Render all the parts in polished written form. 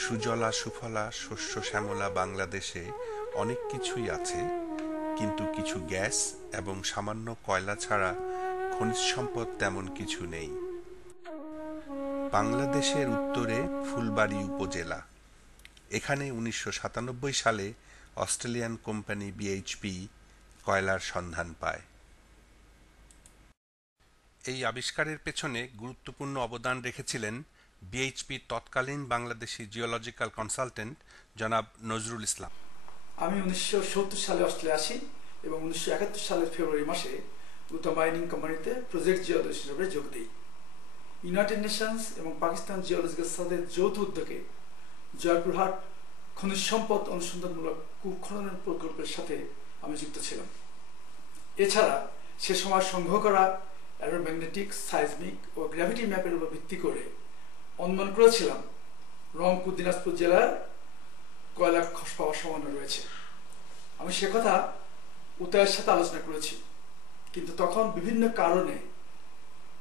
সুজলা সুফলা শস্য শ্যামলা বাংলাদেশে অনেক কিছুই আছে, কিন্তু কিছু গ্যাস এবং সামান্য কয়লা ছাড়া খনিজ সম্পদ তেমন কিছু নেই। বাংলাদেশের উত্তরে ফুলবাড়ী উপজেলা। এখানে ১৯৯৭ সালে অস্ট্রেলিয়ান কোম্পানি বিএইচপি কয়লার সন্ধান পায়। এই আবিষ্কারের পেছনে গুরুত্বপূর্ণ অবদান রেখেছিলেন বিএইচপির তৎকালীন বাংলাদেশি জিওলজিক্যাল কনসালটেন্ট জনাব নজরুল ইসলাম। আমি ১৯৭০ সালে অস্ট্রেলিয়া আসি এবং ১৯৭১ সালের ফেব্রুয়ারি মাসে উতা মাইনিং কোম্পানিতে প্রজেক্ট জিওলজিস্ট হিসেবে যোগ দিই। ইউনাইটেড নেশনস এবং পাকিস্তান জিওলজিক্যাল সোসাইটির যৌথ উদ্যোগে জয়পুরহাট খনিজ সম্পদ অনুসন্ধানমূলক কূপ খননের প্রকল্পের সাথে আমি যুক্ত ছিলাম। এছাড়া সে সময় সংগ্রহ করা অ্যারোম্যাগনেটিক, সাইজমিক ও গ্র্যাভিটি ম্যাপের উপর ভিত্তি করে অনুমান করেছিলাম রংপুর দিনাজপুর জেলার কয়লা খস পাওয়ার সম্ভাবনা রয়েছে। আমি সে কথা উদয়ের সাথে আলোচনা করেছি, কিন্তু তখন বিভিন্ন কারণে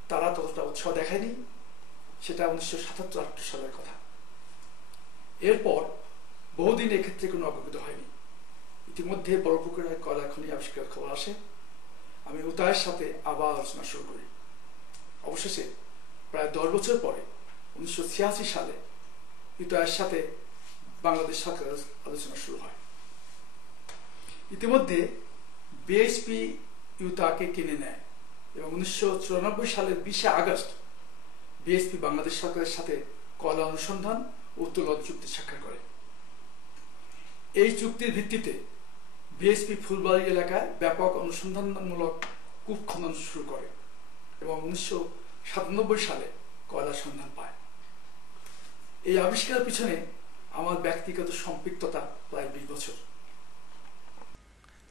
তারা ততটা উৎসাহ দেখায়নি। সেটা ১৯৭৭-৭৮ সালের কথা। এরপর বহুদিন এক্ষেত্রে কোনো অগ্রগতি হয়নি। ইতিমধ্যে বড়পুকুরের কয়লা খনি আবিষ্কারের খবর আসে। আমি উদয়ের সাথে আবার আলোচনা শুরু করি। অবশেষে প্রায় ১০ বছর পরে ১৯৮৬ সালে উদয়ের সাথে বাংলাদেশ সরকারের আলোচনা শুরু হয়। ইতিমধ্যে বিএইচপি ইউতাকে কিনে নেয় এবং ১৯৯৪ সালের ২০ আগস্ট বিএইচপি বাংলাদেশ সরকারের সাথে কয়লা অনুসন্ধান ও উত্তোলন চুক্তি স্বাক্ষর করে। এই চুক্তির ভিত্তিতে বিএইচপি ফুলবাড়ী এলাকায় ব্যাপক অনুসন্ধানমূলক কূপ খনন শুরু করে এবং ১৯৯৭ সালে কয়লার সন্ধান পায়। এই আবিষ্কারের পিছনে আমার ব্যক্তিগত সম্পৃক্ততা প্রায় ২০ বছর।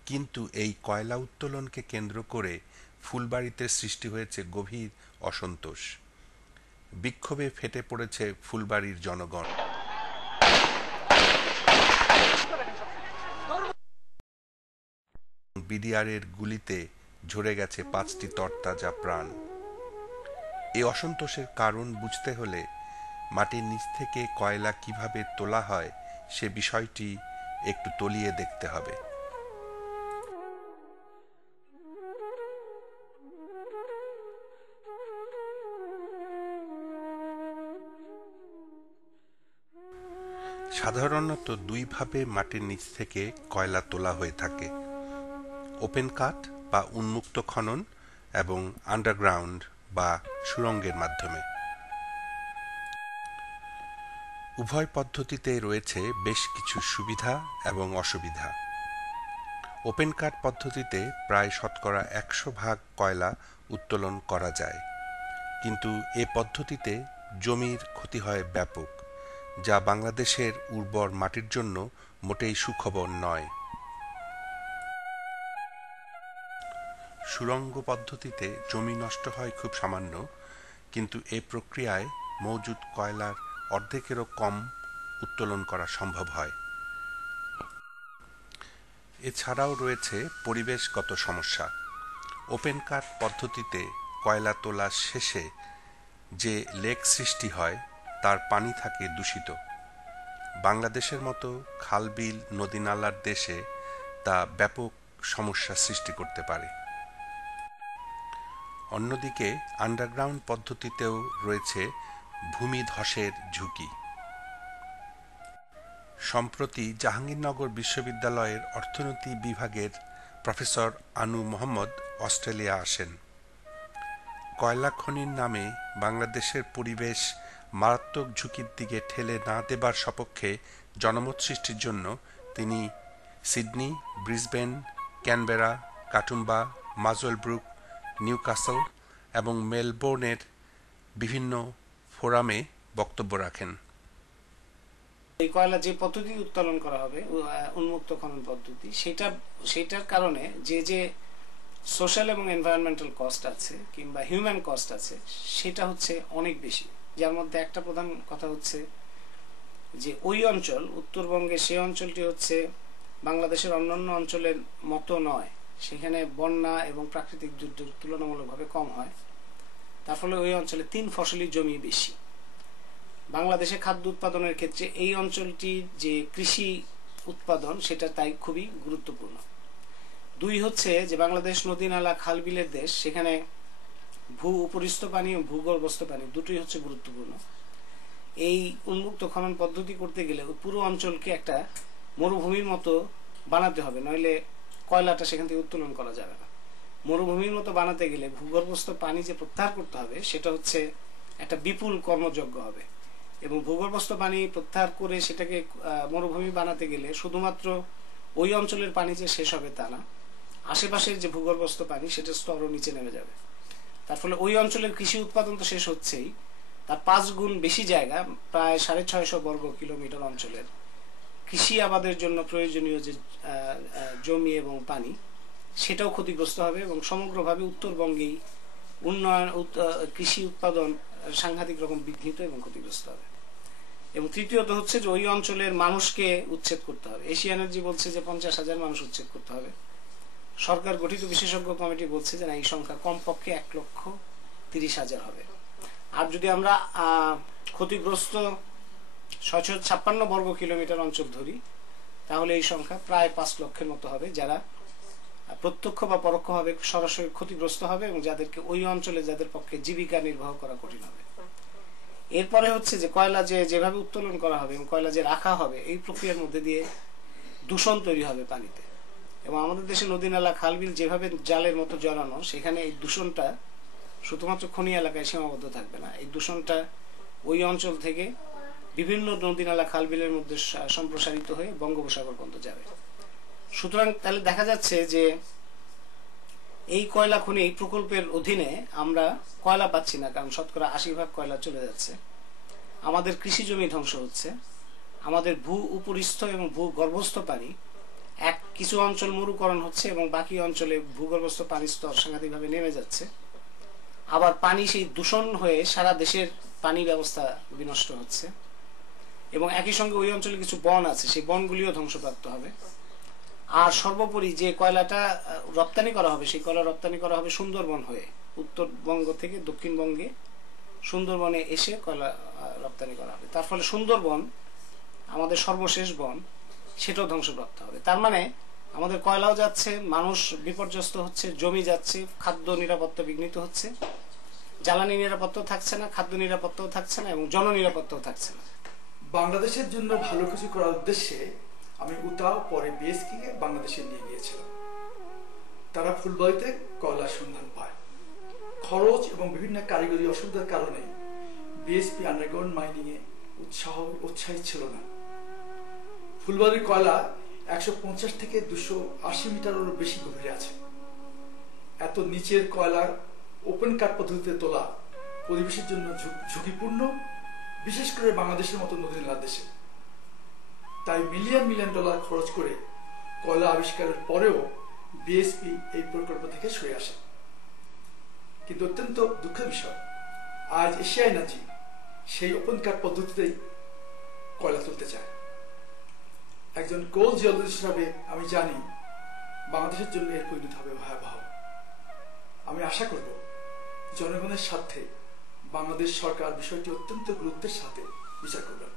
কিন্তু এই কয়লা উত্তোলনকে কেন্দ্র করে ফুলবাড়ীতে সৃষ্টি হয়েছে গভীর অসন্তোষ। বিক্ষোভে ফেটে পড়েছে ফুলবাড়ীর জনগণ। বিডিআরের গুলিতে ঝরে গেছে ৫টি তরতাজা প্রাণ। এই অসন্তোষের কারণ বুঝতে হলে মাটির নিচ থেকে কয়লা কিভাবে তোলা হয় সে বিষয়টি একটু তলিয়ে দেখতে হবে। সাধারণত দুইভাবে মাটির নিচ থেকে কয়লা তোলা হয়ে থাকে: ওপেন কাট বা উন্মুক্ত খনন এবং আন্ডারগ্রাউন্ড বা সুড়ঙ্গের মাধ্যমে। উভয় পদ্ধতিতে রয়েছে বেশ কিছু সুবিধা এবং অসুবিধা। ওপেন কাট পদ্ধতিতে প্রায় শতকরা ১০০% কয়লা উত্তোলন করা যায়, কিন্তু এ পদ্ধতিতে জমির ক্ষতি হয় ব্যাপক, যা বাংলাদেশের উর্বর মাটির জন্য মোটেই সুখবর নয়। সুড়ঙ্গ পদ্ধতিতে জমি নষ্ট হয় খুব সামান্য, কিন্তু এ প্রক্রিয়ায় মজুদ কয়লার অর্ধেকেরও কম উত্তোলন করা সম্ভব হয়। এছাড়াও রয়েছে পরিবেশগত সমস্যা। ওপেন কাট পদ্ধতিতে কয়লা তোলা শেষে যে লেক সৃষ্টি হয় তার পানি থাকে দূষিত। বাংলাদেশের মতো খাল-বিল, নদী-নালার দেশে তা ব্যাপক সমস্যা সৃষ্টি করতে পারে। অন্যদিকে আন্ডারগ্রাউন্ড পদ্ধতিতেও রয়েছে ভূমিধসের ঝুঁকি। সম্প্রতি জাহাঙ্গীরনগর বিশ্ববিদ্যালয়ের অর্থনীতি বিভাগের প্রফেসর আনু মোহাম্মদ অস্ট্রেলিয়া আসেন। কয়লা খনির নামে বাংলাদেশের পরিবেশ মারাত্মক ঝুঁকির দিকে ঠেলে না দেবার সপক্ষে জনমত সৃষ্টির জন্য তিনি সিডনি, ব্রিসবেন, ক্যানবেরা, কাটুম্বা, মাজলব্রুক, নিউক্যাসল এবং মেলবোর্নের বিভিন্ন ফোরামে বক্তব্য রাখেন। এই কয়লা যে পদ্ধতি উত্তোলন করা হবে, উন্মুক্ত খনন পদ্ধতি, সেটার কারণে যে সোশ্যাল এবং এনভায়রনমেন্টাল কস্ট আছে কিংবা হিউম্যান কস্ট আছে, সেটা হচ্ছে অনেক বেশি। যার মধ্যে একটা প্রধান কথা হচ্ছে যে ওই অঞ্চল, উত্তরবঙ্গের সেই অঞ্চলটি হচ্ছে বাংলাদেশের অন্যান্য অঞ্চলের মতো নয়। সেখানে বন্যা এবং প্রাকৃতিক দুর্যোগ তুলনামূলকভাবে কম হয়। তার ফলে ওই অঞ্চলে 3 ফসলি জমি বেশি। বাংলাদেশে খাদ্য উৎপাদনের ক্ষেত্রে এই অঞ্চলটির যে কৃষি উৎপাদন সেটা তাই খুবই গুরুত্বপূর্ণ। 2 হচ্ছে যে বাংলাদেশ নদী নালা খাল বিলের দেশ, সেখানে ভূ উপরিস্থ পানি ও ভূগর্ভস্থ পানি দুটোই হচ্ছে গুরুত্বপূর্ণ। এই উন্মুক্ত খনন পদ্ধতি করতে গেলে পুরো অঞ্চলকে একটা মরুভূমির মতো বানাতে হবে, নইলে কয়লাটা সেখান থেকে উত্তোলন করা যাবে না। মরুভূমির মতো বানাতে গেলে ভূগর্ভস্থ পানি যে প্রত্যাহার করতে হবে সেটা হচ্ছে একটা বিপুল কর্মযজ্ঞ হবে, এবং ভূগর্ভস্থ পানি প্রত্যাহার করে সেটাকে মরুভূমি বানাতে গেলে শুধুমাত্র ওই অঞ্চলের পানি যে শেষ হবে তা না, আশেপাশের যে ভূগর্ভস্থ পানি সেটা স্তরও নিচে নেমে যাবে। তার ফলে ওই অঞ্চলের কৃষি উৎপাদন তো শেষ হচ্ছেই, তার 5 গুণ বেশি জায়গা, প্রায় 650 বর্গ কিলোমিটার অঞ্চলের কৃষি আবাদের জন্য প্রয়োজনীয় যে জমি এবং পানি সেটাও ক্ষতিগ্রস্ত হবে, এবং সমগ্রভাবে উত্তরবঙ্গেই উন্নয়ন কৃষি উৎপাদন সাংঘাতিক রকম বিঘ্নিত এবং ক্ষতিগ্রস্ত হবে। এবং তৃতীয়ত হচ্ছে যে ওই অঞ্চলের মানুষকে উচ্ছেদ করতে হবে। এশিয়া এনার্জি বলছে যে 50,000 মানুষ উচ্ছেদ করতে হবে। সরকার গঠিত বিশেষজ্ঞ কমিটি বলছে যে না, এই সংখ্যা কমপক্ষে 1,30,000 হবে। আর যদি আমরা ক্ষতিগ্রস্ত 656 বর্গ কিলোমিটার অঞ্চল ধরি, তাহলে এই সংখ্যা প্রায় 5 লক্ষের মতো হবে, যারা প্রত্যক্ষ বা পরোক্ষভাবে সরাসরি ক্ষতিগ্রস্ত হবে এবং যাদেরকে ওই অঞ্চলে যাদের পক্ষে জীবিকা নির্বাহ করা কঠিন হবে। এরপরে হচ্ছে যে কয়লা যেভাবে উত্তোলন করা হবে এবং কয়লা যে রাখা হবে, এই প্রক্রিয়ার মধ্যে দিয়ে দূষণ তৈরি হবে পানিতে। এবং আমাদের দেশে নদী নালা খাল বিল যেভাবে জালের মতো জড়ানো, সেখানে এই দূষণটা শুধুমাত্র খনি এলাকায় সীমাবদ্ধ থাকবে না, এই দূষণটা ওই অঞ্চল থেকে বিভিন্ন নদী নালা খাল বিলের মধ্যে সম্প্রসারিত হয়ে বঙ্গোপসাগর পর্যন্ত যাবে। সুতরাং তাহলে দেখা যাচ্ছে যে এই কয়লা খনি এই প্রকল্পের অধীনে আমরা কয়লা পাচ্ছি না, কারণ শতকরা 80% কয়লা চলে যাচ্ছে। আমাদের কৃষি জমি ধ্বংস হচ্ছে, আমাদের ভূ উপরিস্থ এবং ভূগর্ভস্থ পানি কিছু অঞ্চল মরুকরণ হচ্ছে এবং বাকি অঞ্চলে ভূগর্ভস্থ পানির স্তর সাংঘাতিকভাবে নেমে যাচ্ছে। আবার পানি সেই দূষণ হয়ে সারা দেশের পানি ব্যবস্থা বিনষ্ট হচ্ছে, এবং একই সঙ্গে ওই অঞ্চলে কিছু বন আছে, সেই বনগুলিও ধ্বংসপ্রাপ্ত হবে। আর সর্বোপরি যে কয়লাটা রপ্তানি করা হবে, সেই কয়লা রপ্তানি করা হবে সুন্দরবন হয়ে, উত্তরবঙ্গ থেকে দক্ষিণবঙ্গে সুন্দরবনে এসে কয়লা রপ্তানি করা হবে। তার ফলে সুন্দরবন, আমাদের সর্বশেষ বন, সেটাও ধ্বংসপ্রাপ্ত হবে। তার মানে আমাদের কয়লাও যাচ্ছে, মানুষ বিপর্যস্ত হচ্ছে, জমি যাচ্ছে, খাদ্য নিরাপত্তা বিঘ্নিত হচ্ছে, জ্বালানি নিরাপত্তাও থাকছে না, খাদ্য নিরাপত্তাও থাকছে না, এবং জননিরাপত্তাও থাকছে না। বাংলাদেশের জন্য ভালো কিছু করার উদ্দেশ্যে আমি উতাও পরে বিএসপিকে বাংলাদেশে নিয়ে গিয়েছিলাম। তারা ফুলবাড়িতে কয়লার সন্ধান পায়। খরচ এবং বিভিন্ন কারিগরি অসুবিধার কারণে বিএসপি আন্ডারগ্রাউন্ড মাইনিং এ উৎসাহী ছিল না। ফুলবাড়ির কয়লা 150 থেকে 280 মিটারেরও বেশি গভীরে আছে। এত নিচের কয়লা ওপেন কাট পদ্ধতিতে তোলা পরিবেশের জন্য ঝুঁকিপূর্ণ, বিশেষ করে বাংলাদেশের মতো নদী নালা দেশে। তাই মিলিয়ন মিলিয়ন ডলার খরচ করে কয়লা আবিষ্কারের পরেও বিএসপি এই প্রকল্প থেকে সরে আসে। কিন্তু অত্যন্ত দুঃখের বিষয়, আজ এশিয়া এনার্জি সেই ওপেন কাট পদ্ধতিতেই কয়লা তুলতে চায়। একজন কোল জিওলজিস্ট হিসাবে আমি জানি বাংলাদেশের জন্য এর পরিণতি হবে ভয়াবহ। আমি আশা করব জনগণের স্বার্থে বাংলাদেশ সরকার বিষয়টি অত্যন্ত গুরুত্বের সাথে বিচার করবেন।